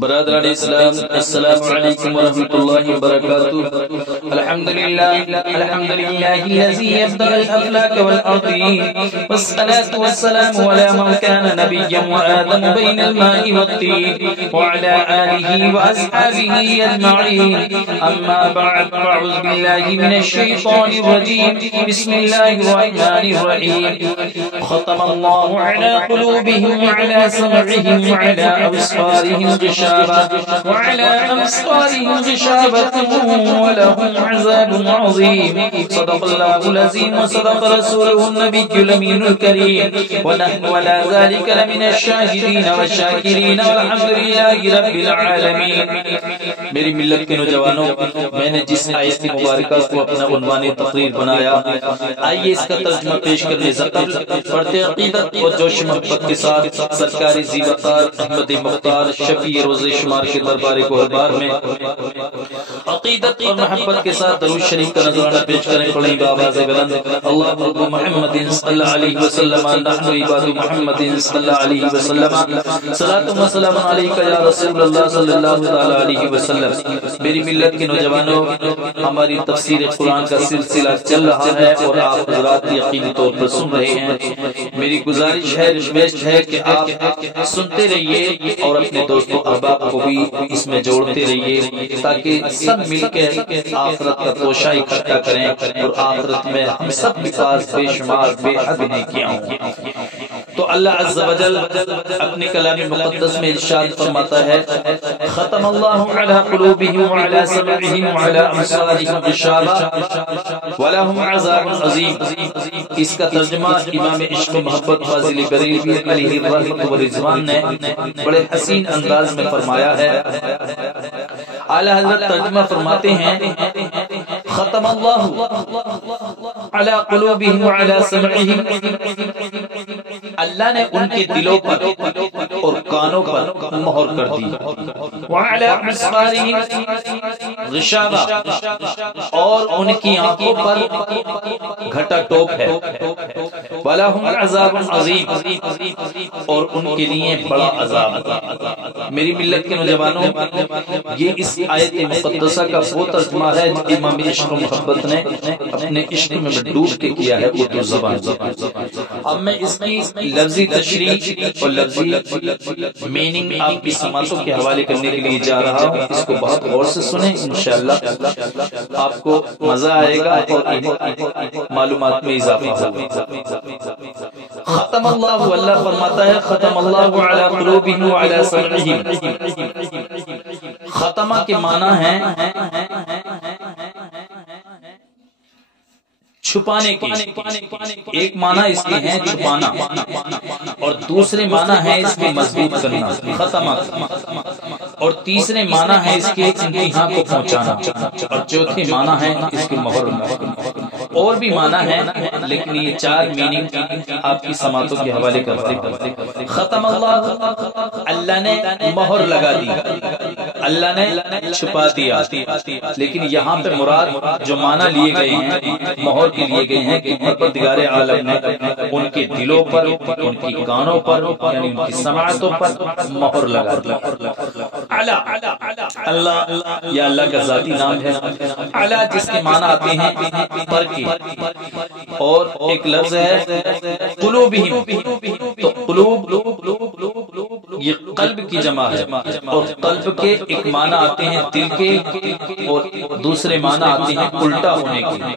برادران اسلام، السلام علیکم ورحمۃ اللہ وبرکاتہ۔ الحمد للہ الذی یبدأ الافلاک والارضین، والصلاة والسلام علی من کان نبیا وآدم بین الماء والطین، وعلی آلہ واصحابہ اجمعین، اما بعد، فاعوذ باللہ من الشیطان الرجیم، بسم اللہ الرحمن الرحیم۔ ختم اللہ علی قلوبہم وعلی سمعہم وعلی ابصارہم وعلى أبصارهم غشاوة ولهم عذاب عظيم۔ صدق الله العظيم وصدق رسوله النبي الأمين الكريم، ونحن على ذلك لمن الشاهدين والشاكرين، والحمد لله رب العالمين۔ میری ملت کے نوجوانوں، میں نے جس آیت مبارکہ کو اپنا عنوان تقریر بنایا، آئیے اس کا ترجمہ پیش کرنے سے قبل پڑھتے عقیدت اور جوش محبت کے ساتھ سرکار زیبتار احمد مختار شفیع روز شمار کے دربار گوہربار میں عقیدت اور محبت کے ساتھ درود شریف کا نذرانہ پیش کریں۔ پڑھیں بآواز بلند، اللہم محمد صلی اللہ علیہ وسلم، نحن عباد محمد صلی اللہ علیہ وسلم، صلاۃ و سلام علیک یا رسول اللہ صلی اللہ تعالی علیہ وسلم۔ میری ملت کے نوجوانوں، ہماری تفسیر قرآن کا سلسلہ چل رہا ہے اور آپ حضرات یقینی طور پر سن رہے ہیں۔ میری گزارش ہے، ریکویسٹ ہے کہ آپ سنتے رہیے اور اپنے دوستوں احباب کو بھی اس میں جوڑتے رہیے، تاکہ سب مل کے آخرت کا توشہ اکٹھا کریں اور آخرت میں ہم سب کے پاس بے شمار بے حد نیکیاں ہوں۔ تو اللہ عز و جل اپنے کلام مقدس میں ارشاد فرماتا ہے، ختم اللہ علی قلوبہم وعلی سمعہم وعلی ابصارہم غشاوہ ولہم عذاب عظیم۔ اس کا ترجمہ امام عشق و محبت فاضل بریلوی علیہ الرحمۃ والرضوان نے بڑے حسین انداز میں فرمایا ہے۔ اعلی حضرت ترجمہ فرماتے ہیں، ختم اللہ علی قلوبہم وعلی سمعہم، اللہ نے ان کے دلوں پر اور کانوں پر مہر کر دی، وعلی ابصارہم غشاوہ، اور ان کی آنکھوں پر گھٹا ٹوپ ہے، وَلَهُمْ عَذَابٌ عَظِيمٌ، اور ان کے لیے بڑا عذاب۔ میری ملت کے نوجوانوں، یہ اس آیت مقدسہ کا وہ ترجمہ ہے جو امام عشق و محبت نے اپنے عشق میں ڈوب کے کیا ہے اردو زبان۔ اب میں اس کی لفظی تشریح اور لفظی میننگ آپ کی سماعتوں کے حوالے کرنے کے لیے جا رہا ہوں۔ اس کو بہت غور سے سنیں، انشاءاللہ آپ کو مزہ آئے گا اور معلومات میں اضافہ ہوگا۔ ختم اللہ، اللہ فرماتا ہے، ختم اللہ علی قلوبہم وعلی سمعہم۔ ختمہ کے معنی ہے چھپانے کی، ایک معنی اس کے ہیں چھپانا، اور دوسرے معنی ہے اس کے مضبوط کرنا، ختمہ، اور تیسرے معنی ہے اس کے انتہا کو پہنچانا، اور چوتھے معنی ہے اس کے مہر۔ اور بھی معنی ہے، لیکن یہ چار میننگ آپ کی سماعتوں کے حوالے کرتے ہیں۔ ختم اللہ، اللہ نے مہر لگا دی، اللہ نے چھپا دیا، لیکن یہاں پہ مراد جو معنی لیے گئے ہیں، مہر کے لیے گئے ہیں کہ پروردگار عالم نے ان کے دلوں پر، ان کی کانوں پر، یعنی ان کی سماعتوں پر مہر لگا دی۔ اللہ، یا اللہ کا ذاتی نام ہے، اعلیٰ جس کے معنی آتے ہیں پر کے، اور ایک لفظ ہے قلوبہم، تو قلوب یہ قلب کی جمع ہے، اور قلب کے ایک معنی آتے ہیں دل کے، اور دوسرے معنی آتے ہیں الٹا ہونے کے،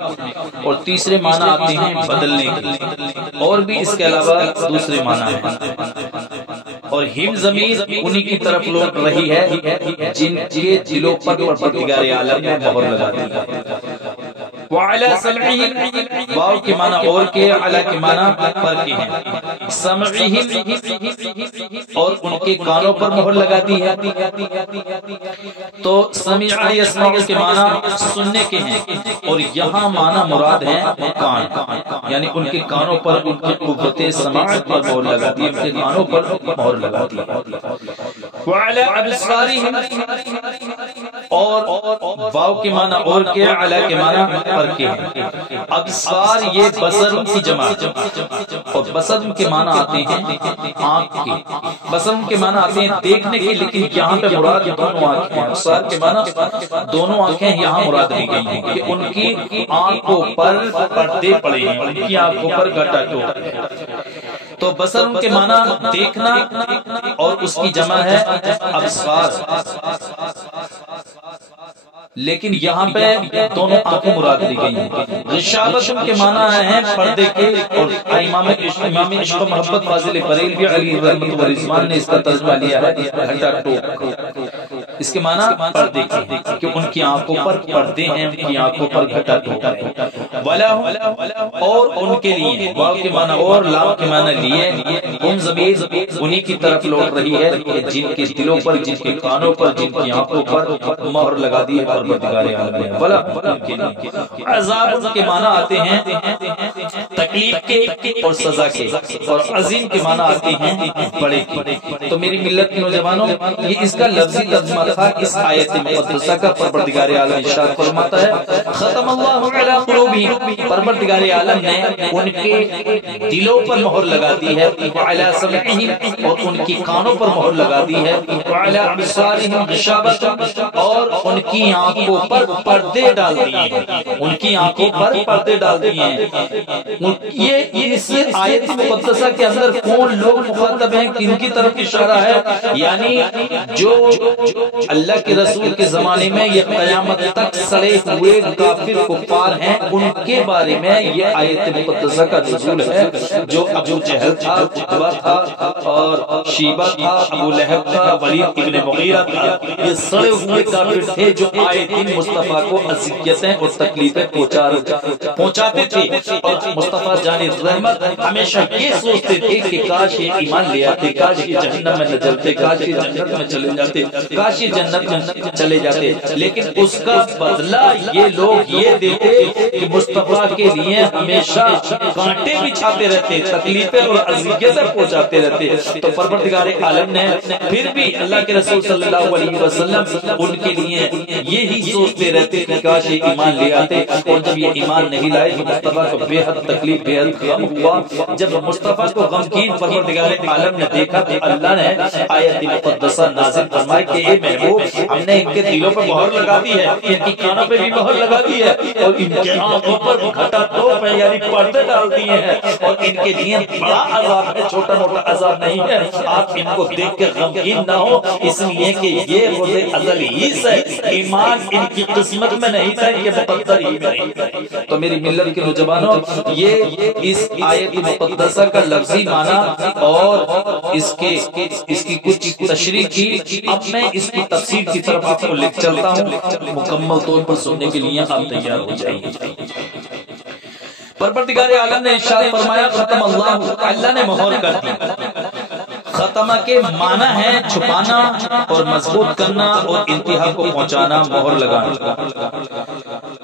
اور تیسرے معنی آتے ہیں بدلنے کے، اور بھی اس کے علاوہ دوسرے معنی ہیں۔ اور ہم ضمیر انہی کی طرف لوٹ رہی ہے جن کے دلوں پر پروردگار عالم نے مہر لگا دی۔ وعلی سمعہم، واو کے معنی اور کے، علی کے معنی پر کے ہیں، سمعہم، اور ان کے کانوں پر مہر لگا دی ہے۔ تو سمع یسمع کے معنی سننے کے ہیں، اور یہاں معنی مراد ہے کان، یعنی ان کے کانوں پر ان کی قوت سماعت پر مہر لگا دی، ان کے کانوں پر مہر لگا دی۔ وعلی ابصارہم، اور واو کے معنی اور کے، علی کے معنی پر کے ہیں۔ ابصار یہ بصر کی جمع ہے، اور بصر کے معنی آتے ہیں آنکھ کے، بصر کے معنی آتے ہیں دیکھنے کے، لیکن یہاں پہ مراد دونوں آنکھیں ہیں۔ ابصار کے معنی دونوں آنکھیں یہاں مراد لی گئی ہیں کہ ان کی آنکھوں پر پردے پڑے ہیں، ان کی آنکھوں پر گھٹا ٹوٹ ہے۔ تو بصر کے معنی دیکھنا، اور اس کی جمع ہے ابصار، لیکن یہاں پہ دونوں آنکھیں مراد لی گئی ہیں۔ غشاوت کے معنی ہیں پردے کے، اور امام عشق و محبت فاضل بریلوی علی رحمۃ و رضوان نے اس کا ترجمہ لیا ہے گھٹا ٹوپ۔ اس کے معنی پردے کے، کہ ان کی آنکھوں پر پردے ہیں، ان کی آنکھوں پر گھٹا ٹوپ ہے۔ وَلَهُمْ، اور ان کے لیے، واو کے معنی اور، لام کے معنی لیے، ہم ضمیر انہی کی طرف لوٹ رہی ہے جن کے دلوں پر، جن کے کانوں پر، جن کی آنکھوں پر مہر لگا دی ہے پروردگار عالم نے۔ وَلَا، ان کے لیے عذاب کے معنی آتے ہیں تکلیف کے اور سزا کے، اور عظیم کے معنی آتے ہیں بڑے کے۔ تو میری ملت کے نوجوانوں، یہ اس کا لفظی ترجمہ تھا اس آیت مقدسہ کا۔ پروردگار عالم ارشاد فرماتا ہے ختم اللہ علی قلوبہم، پروردگار عالم نے ان کے دلوں پر مہر لگا دی ہے، وعلی سمعہم، اور ان کی کانوں پر مہر لگا دی ہے، وعلی ابصارہم غشاوۃ، اور ان کی آنکھوں پر پردے ڈال دیے ہیں، ان کی آنکھوں پر پردے ڈال دیے ہیں۔ یہ اس آیت مقدسہ کے اندر کون لوگ مخاطب ہیں، کن کی طرف اشارہ ہے؟ یعنی جو اللہ کے رسول کے زمانے میں یہ قیامت تک سڑے ہوئے کافر کفار ہیں، ان کے بارے میں یہ آیت مقدسہ کا نزول ہے۔ جو ابو جہل تھا، عتبہ تھا، اور شیبہ تھا، ابو لہب تھا، ولید ابن مغیرہ تھا، یہ سڑے ہوئے کافر تھے جو آئے دن مصطفیٰ کو اذیتیں اور تکلیفیں پہنچاتے تھے، اور مصطفیٰ جان رحمت ہمیشہ یہ سوچتے تھے کہ کاش یہ ایمان لے آتے، کاش یہ جہنم میں نہ جلتے، کاش یہ جنت میں چلے جاتے، کاش یہ جنت میں چلے جاتے۔ لیکن اس کا بدلہ یہ لوگ یہ دیتے کہ مصطفیٰ کے لیے ہمیشہ کانٹے بچھاتے رہتے، تکلیفیں اور اذیتیں پہنچاتے رہتے۔ تو پروردگار عالم نے پھر بھی اللہ کے رسول صلی اللہ علیہ وسلم ان کے لیے یہی سوچتے رہتے کہ کاش یہ ایمان لے آتے، اور جب یہ ایمان نہیں لائے تو مصطفیٰ کو بے حد تکلیف، بے حد غم ہوا۔ جب مصطفیٰ کو غمگین پروردگار عالم نے دیکھا تو اللہ نے آیت مقدسہ نازل فرمائی کہ اے محبوب، ہم نے ان کے دلوں پر مہر لگا دی ہے، ان کی کانوں پہ بھی مہر لگا دی ہے، اور ان کے آنکھوں پر گھٹا ٹوپ ہے، یعنی پردے ڈال دیے ہیں، اور ان کے لیے بڑا عذاب ہے، چھوٹا موٹا عذاب نہیں ہے۔ آپ ان کو دیکھ کے غمگین نہ ہو، اس لیے کہ یہ روز ازل ہی سے ایمان ان کی قسمت میں نہیں تھا، ان کے مقدر ہی میں نہیں تھا۔ تو میری ملت کے نوجوانوں، یہ اس آیت مقدسہ کا لفظی معنی اور اس کی کچھ تشریح کی۔ اب میں اس کی تفسیر کی طرف آپ کو لے چلتا ہوں، مکمل طور پر سننے کے لیے آپ تیار ہو جائیے۔ پروردگار عالم نے ارشاد فرمایا ختم اللہ، اللہ نے مہر کر دی۔ ختمہ کے معنی ہے چھپانا اور مضبوط کرنا اور انتہا کو پہنچانا، مہر لگانا۔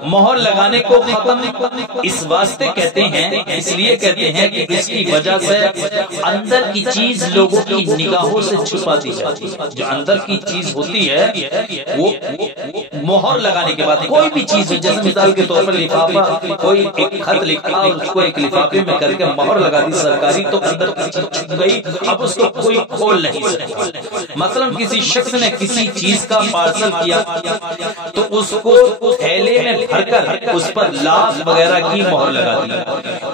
مہر لگانے کو ختم اس واسطے کہتے ہیں، اس لیے کہتے ہیں کہ اس کی وجہ سے اندر کی چیز لوگوں کی نگاہوں سے چھپا دی جاتی ہے۔ جو اندر کی چیز ہوتی ہے وہ مہر لگانے کے بعد کوئی بھی چیز، جیسے مثال کے طور پر لفافہ، کوئی ایک خط لکھا اور اس کو ایک لفافے میں کر کے مہر لگا دی سرکاری، تو اندر کی چیز چھپ گئی، اب اس کو کوئی کھول نہیں سکتا۔ مثلا کسی شخص نے کسی چیز کا پارسل کیا تو اس کو تھیلے میں بھر کر اس پر لاکھ وغیرہ کی مہر لگا دی،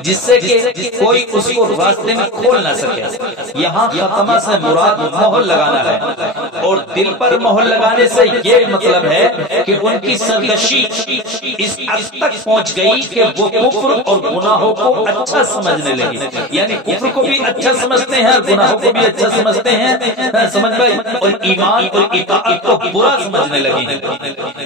جس سے کہ کوئی اس کو راستے میں کھول نہ سکے۔ یہاں ختمہ سے مراد مہر لگانا ہے، اور دل پر مہر لگانے سے یہ مطلب ہے کہ ان کی سرکشی اس حد تک پہنچ گئی کہ وہ کفر اور گناہوں کو اچھا سمجھنے لگی، یعنی کفر کو بھی اچھا سمجھتے ہیں اور گناہوں کو بھی اچھا سمجھتے ہیں، سمجھ گئے، اور ایمان اور اطاعت کو برا سمجھنے لگے ہیں،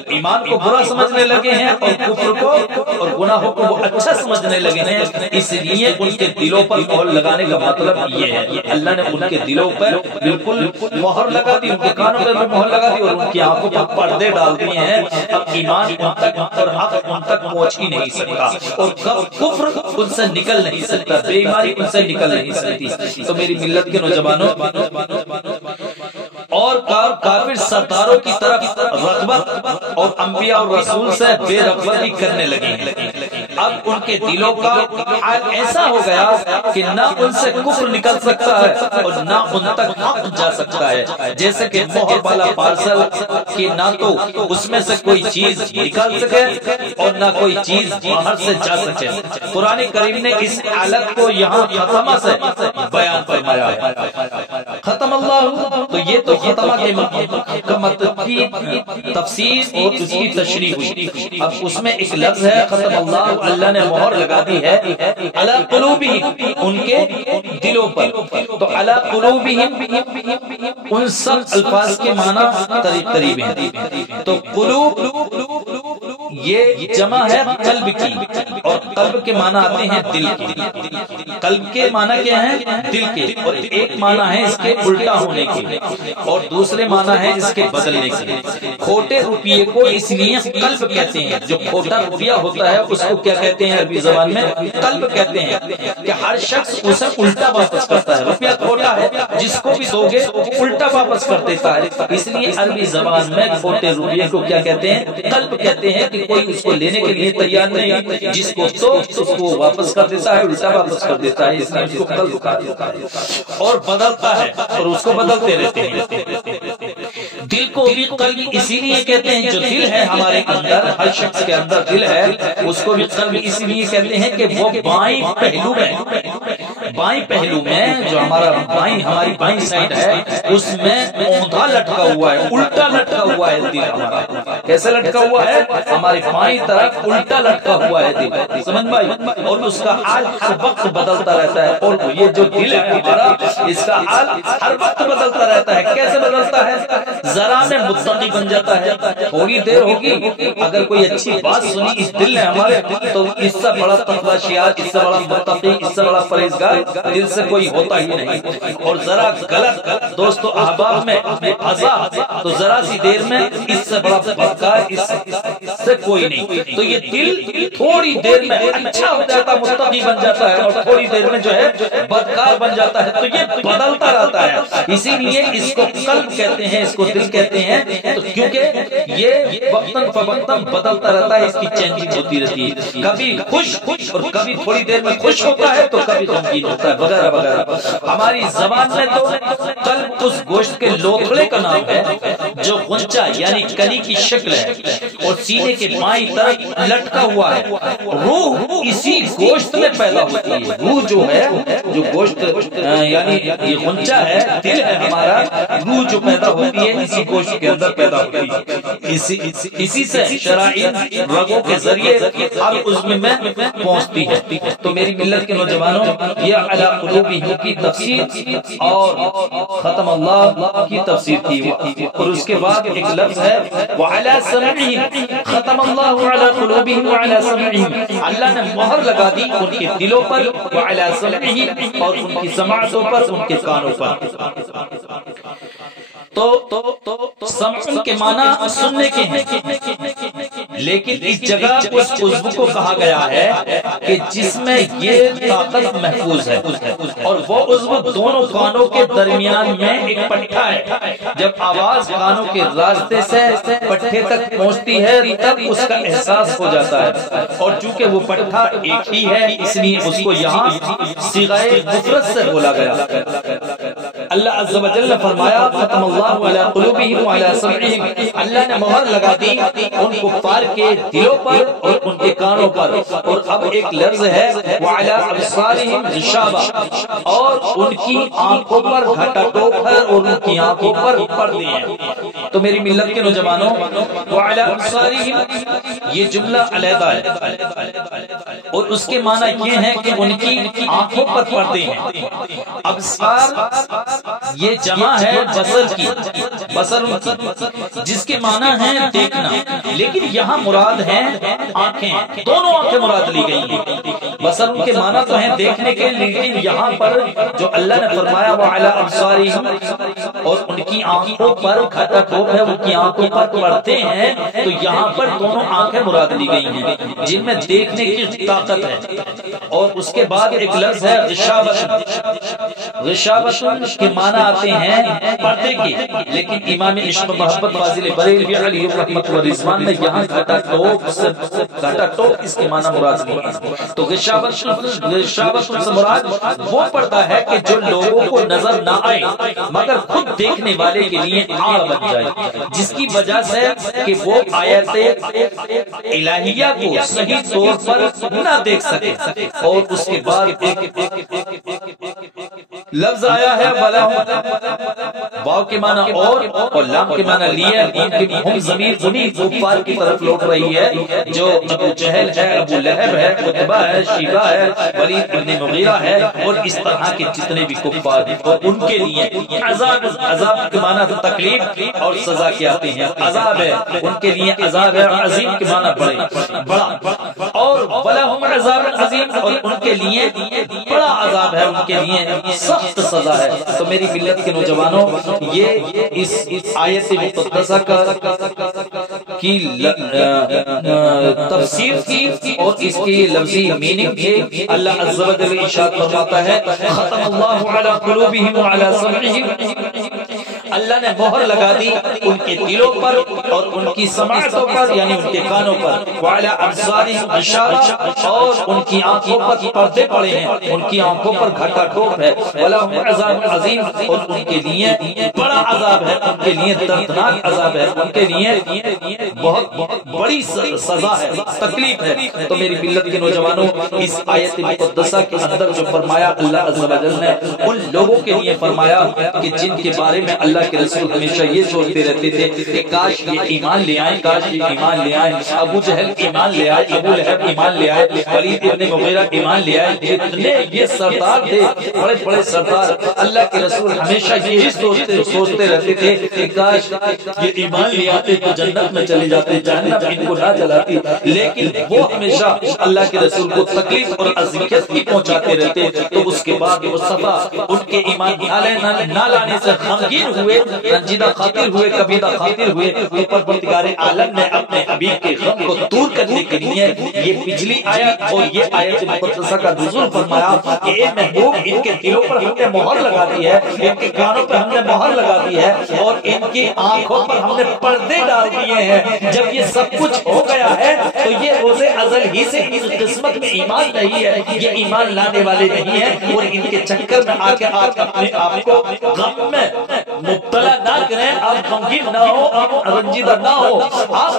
ایمان کو برا سمجھنے لگے ہیں اور کفر کو اور گناہوں کو وہ اچھا سمجھنے لگے ہیں۔ اس لیے ان کے دلوں پر مہر لگانے کا مطلب یہ ہے، اللہ نے ان کے دلوں پر بالکل مہر لگا دی، ان کے کانوں پر بھی مہر لگا دی، اور ان کی آنکھوں پر پردے ڈال دیے ہیں۔ اب ایمان ان تک اور حق ان تک پہنچ ہی نہیں سکتا، اور کفر ان سے نکل نہیں سکتا، بے ایمانی ان سے نکل نہیں سکتی۔ تو میری ملت کے نوجوانوں، اور کافر سرداروں کی طرف رغبت اور انبیاء اور رسول سے بے رغبتی کرنے لگے ہیں۔ اب ان کے دلوں کا حال ایسا ہو گیا کہ نہ ان سے کفر نکل سکتا ہے اور نہ ان تک حق جا سکتا ہے، جیسے کہ مہر والا پارسل کہ نہ تو اس میں سے کوئی چیز نکال سکے اور نہ کوئی چیز باہر سے جا سکے۔ قرآن کریم نے اس حالت کو یہاں ختمہ سے بیان فرمایا ہے۔ ختم اللہ، تو یہ تو ختمہ کے مطلب کی تفسیر اور اس کی تشریح ہوئی۔ اب اس میں ایک لفظ ہے ختم اللہ، اللہ نے مہر لگا دی ہے علی قلوبہم، ان کے دلوں پر۔ تو علی قلوبہم ان سب الفاظ کے معنی قریب ہیں۔ تو قلوب یہ جمع ہے قلب کی، اور قلب کے معنی آتے ہیں دل کے۔ قلب کے معنی کیا ہیں؟ دل کے، اور ایک معنی ہے اس کے الٹا ہونے کے، اور دوسرے معنی ہے اس کے بدلنے کے۔ کھوٹے روپیے کو اس لیے قلب کہتے ہیں، جو کھوٹا روپیہ ہوتا ہے اس کو کیا کہتے ہیں عربی زبان میں؟ قلب کہتے ہیں، کہ ہر شخص اسے الٹا واپس کرتا ہے۔ روپیہ کھوٹا ہے، جس کو بھی دو گے الٹا واپس کر دیتا ہے، اس لیے عربی زبان میں کھوٹے روپیے کو کیا کہتے ہیں؟ قلب کہتے ہیں، کہ کوئی اس کو لینے کے لیے تیار نہیں، جس کو تو اس کو واپس کر دیتا ہے، الٹا واپس کر دیتا ہے، اس لیے اس کو قلب کہا جاتا ہے، اور بدلتا ہے اور اس کو بدلتے رہتے ہیں۔ دل کو بھی قلب اسی لیے کہتے ہیں، جو دل ہے ہمارے اندر، ہر شخص کے اندر دل ہے، اس کو بھی قلب اسی لیے کہتے ہیں کہ وہ بائیں پہلو میں، بائیں پہلو میں جو ہماری بائیں سائڈ ہے، اس میں اوندھا لٹکا ہوا ہے، الٹا لٹکا ہوا ہے دل ہمارا۔ کیسے لٹکا ہوا ہے؟ ہماری بائیں طرف الٹا لٹکا ہوا ہے دل، سمجھ بھائی، اور اس کا حال ہر وقت بدلتا رہتا ہے۔ اور یہ جو دل ہے ہمارا، اس کا حال ہر وقت بدلتا رہتا ہے۔ کیسے بدلتا ہے؟ ذرا میں متقی بن جاتا ہے، تھوڑی دیر ہوگی اگر کوئی اچھی بات سنی اس دل نے ہمارے، تو اس سے بڑا تقوی شیار، اس سے بڑا متقی، اس سے بڑا پرہیزگار دل سے کوئی ہوتا ہی نہیں۔ اور ذرا غلط دوست و احباب میں پھنسا تو ذرا سی دیر میں اس سے بڑا بدکار اس سے کوئی نہیں۔ تو یہ دل تھوڑی دیر میں اچھا ہو جاتا ہے، متقی بن جاتا ہے، اور تھوڑی دیر میں جو ہے بدکار بن جاتا ہے۔ تو یہ بدلتا رہتا ہے، اسی لیے اس کو قلب کہتے ہیں، اس کو دل کہتے ہیں، تو کیونکہ یہ وقتاً فوقتاً بدلتا رہتا ہے، اس کی چینجنگ ہوتی رہتی ہے، کبھی خوش اور کبھی تھوڑی دیر میں خوش ہوتا ہے تو کبھی غمگین ہوتا ہے، وغیرہ وغیرہ۔ ہماری زبان میں تو قلب اس گوشت کے لوتھڑے کا نام ہے جو غنچہ یعنی کلی کی شکل ہے اور سینے کے بائیں طرف لٹکا ہوا ہے۔ روح اسی گوشت میں پیدا ہوتی ہے، روح جو ہے، جو گوشت یعنی یہ غنچہ ہے، دل ہے ہمارا، روح جو پیدا ہوتی ہے اسی گوشت کے اندر پیدا ہوتی ہے، اسی سے شرائط رگوں کے ذریعے ہر عضو میں پہنچتی ہے۔ تو میری ملت کے نوجوانوں، یہ علی قلوبہم کی تفسیر اور ختم اللہ کی تفسیر کی، اور اس کے بعد ایک لفظ ہے وعلی سمعہم، ختم اللہ علی قلوبہم وعلی سمعہم، اللہ نے مہر لگا دی ان کے دلوں پر، وعلی سمعہم، اور ان کی سماعتوں پر، ان کے کانوں پر۔ تو سمعن کے معنی سننے کے ہیں، لیکن اس جگہ اس عضو کو کہا گیا ہے کہ جس میں یہ طاقت محفوظ ہے، اور وہ عضو دونوں کانوں کے درمیان میں ایک پٹھا ہے۔ جب آواز کانوں کے راستے سے پٹھے تک پہنچتی ہے تب اس کا احساس ہو جاتا ہے، اور چونکہ وہ پٹھا ایک ہی ہے اس لیے اس کو یہاں صیغہ مفرد سے بولا گیا۔ اللہ عز و جل نے فرمایا ختم اللہ علی قلوبہم وعلی سمعہم، اللہ نے مہر لگا دی ان کفار کے دلوں پر اور ان کے کانوں پر۔ اور اب ایک لفظ ہے وعلی ابصارہم غشاوہ، اور ان کی آنکھوں پر گھٹا ٹوپ ہے اور ان کی آنکھوں پر پردے ہیں۔ تو میری ملت کے نوجوانوں، وعلی ابصارہم یہ جملہ علیحدہ ہے، اور اس کے معنی یہ ہے کہ ان کی آنکھوں پر پردے ہیں۔ ابصار یہ جمع ہے بصر کی، بصر کی، جس کے معنی ہے دیکھنا، لیکن یہاں مراد ہے آنکھیں، دونوں آنکھیں مراد لی گئی ہیں۔ بصر کے معنی تو ہیں دیکھنے کے، لیکن یہاں پر جو اللہ نے فرمایا وعلی ابصارہم، اور ان کی آنکھوں پر گھٹا ٹوپ ہے، ان کی آنکھوں پر پردے ہیں، تو یہاں پر دونوں آنکھیں مراد لی گئی ہیں جن میں دیکھنے کی طاقت ہے۔ اور اس کے بعد ایک لفظ ہے غشاوۃ، غشاوۃ کے معنی آتے ہیں پردے کے، لیکن امام عشق و محبت فاضل بریلوی علیہ رحمت و رضوان نے یہاں گھٹا ٹوپ اس کے معنی مراد نہیں ہے۔ تو غشاوت سے مراد وہ پردہ ہے کہ جو لوگوں کو نظر نہ آئے مگر خود دیکھنے والے کے لیے آڑ بن جائے، جس کی وجہ سے کہ وہ آیت الہیہ کو صحیح طور پر نہ دیکھ سکے۔ اور اس کے بعد لفظ آیا ہے واو کے معنی اور لام کے معنی لیے، ہم ضمیر انہی کفار کی طرف لوٹ رہی ہے جو ابو جہل ہے، ابو لہب ہے، عتبہ ہے، شیبہ ہے، ولید ابن مغیرہ ہے، اور اس طرح کے جتنے بھی کفار ہیں، اور ان کے لیے عذاب کے معنی تکلیف اور سزا کے آتے ہیں، عذاب ہے ان کے لیے، عذاب ہے عظیم کے معنی بڑا، اور ولہم عذاب عظیم، اور ان کے لیے بڑا عذاب ہے، ان کے لیے سخت سزا ہے۔ تو میری ملت کے نوجوانوں، یہ اس آیت مقدسہ کی تفسیر تھی اور اس کی لفظی میننگ تھی۔ اللہ عز و جل ارشاد فرماتا ہے ختم اللہ علی قلوبہم وعلی سمعہم، اللہ نے مہر لگا دی ان کے دلوں پر اور ان کی سماعتوں پر، یعنی ان کے کانوں پر، وعلی ابصارہم غشاوہ، اور ان کی آنکھوں پر پردے پڑے ہیں، ان کی آنکھوں پر گھٹا ٹوپ ہے، ولہم عذاب عظیم، اور ان کے لیے بڑا عذاب ہے، ان کے لیے دردناک عذاب ہے، ان کے لیے بہت بڑی سزا ہے، تکلیف ہے۔ تو میری ملت کے نوجوانوں، اس آیت مقدسہ کے اندر جو فرمایا اللہ عز و جل نے ان لوگوں کے لیے فرمایا کہ جن کے بارے میں اللہ کے رسول ہمیشہ یہ سوچتے رہتے تھے کہ کاش یہ ایمان لے آئیں، کاش یہ ایمان لے آئیں، ابو جہل ایمان لے آئے، ابو لہب ایمان لے آئے، ولید ابن مغیرہ ایمان لے آئے، جتنے یہ سردار تھے، بڑے بڑے سردار، اللہ کے رسول ہمیشہ یہی سوچتے رہتے تھے کہ کاش یہ ایمان لے آتے تو جنت میں چلے جاتے، جہنم ان کو نہ جلاتی، لیکن وہ ہمیشہ اللہ کے رسول کو تکلیف اور اذیت کی پہنچاتے رہتے۔ تو اس کے بعد مصطفیٰ ان کے ایمان نہ لانے سے غمگین ہوئے، رنجیدہ خاطر ہوئے، کبیدہ خاطر ہوئے، تو پروردگار عالم نے اپنے حبیب کے غم کو دور کرنے کے لیے یہ پچھلی آیت اور یہ آیت مقدسہ کا نزول فرمایا کہ اے محبوب، ان کے دلوں پر ہم نے مہر لگا دی ہے، ان کے کانوں پر ہم نے مہر لگا دی ہے، اور ان کی آنکھوں پر ہم نے پردے ڈال دیے ہیں۔ جب یہ سب کچھ ہو گیا ہے تو یہ روز ازل ہی سے اس قسمت میں ایمان نہیں ہے، یہ ایمان لانے والے نہیں ہیں، اور ان کے چکر میں آ کے آپ اپنے آپ کو غم میں مبتلا نہ کریں، آپ غمگین نہ ہو، آپ رنجیدہ نہ ہو، آپ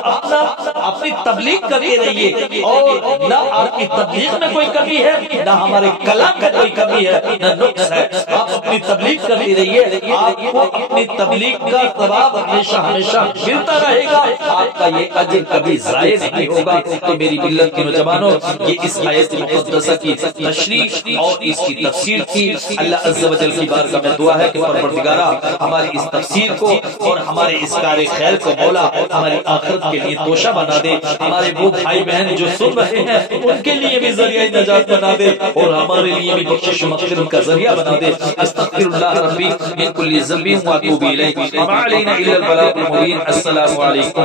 اپنی تبلیغ کرتے رہیے، اور نہ آپ کی تبلیغ میں کوئی کمی ہے، نہ ہمارے کلام میں کوئی کمی ہے، نہ نقص ہے، آپ اپنی تبلیغ کرتے رہیے، آپ کو اپنی تبلیغ کا ثواب ہمیشہ ہمیشہ ملتا رہے گا، آپ کا یہ اجر کبھی ضائع نہیں ہوگا۔ تو میری ملت کے نوجوانوں، یہ اس آیت مقدسہ کی تشریح اور اس کی تفسیر تھی۔ اللہ عز و جل کی بارگاہ میں دعا ہے کہ پروردگارہ ہماری اس تفسیر کو اور ہمارے اس کار خیر کو مولا ہماری آخرت کے لیے توشہ بنا دے، ہمارے وہ بھائی بہن جو سن رہے ہیں ان کے لیے بھی ذریعہ نجات بنا دے، اور ہمارے لیے بھی بخشش و مغفرت کا ذریعہ بنا دے۔ استغفر اللہ ربی من کل ذنب واتوب الیہ، وما علینا الا البلاغ المبین۔ السلام علیکم۔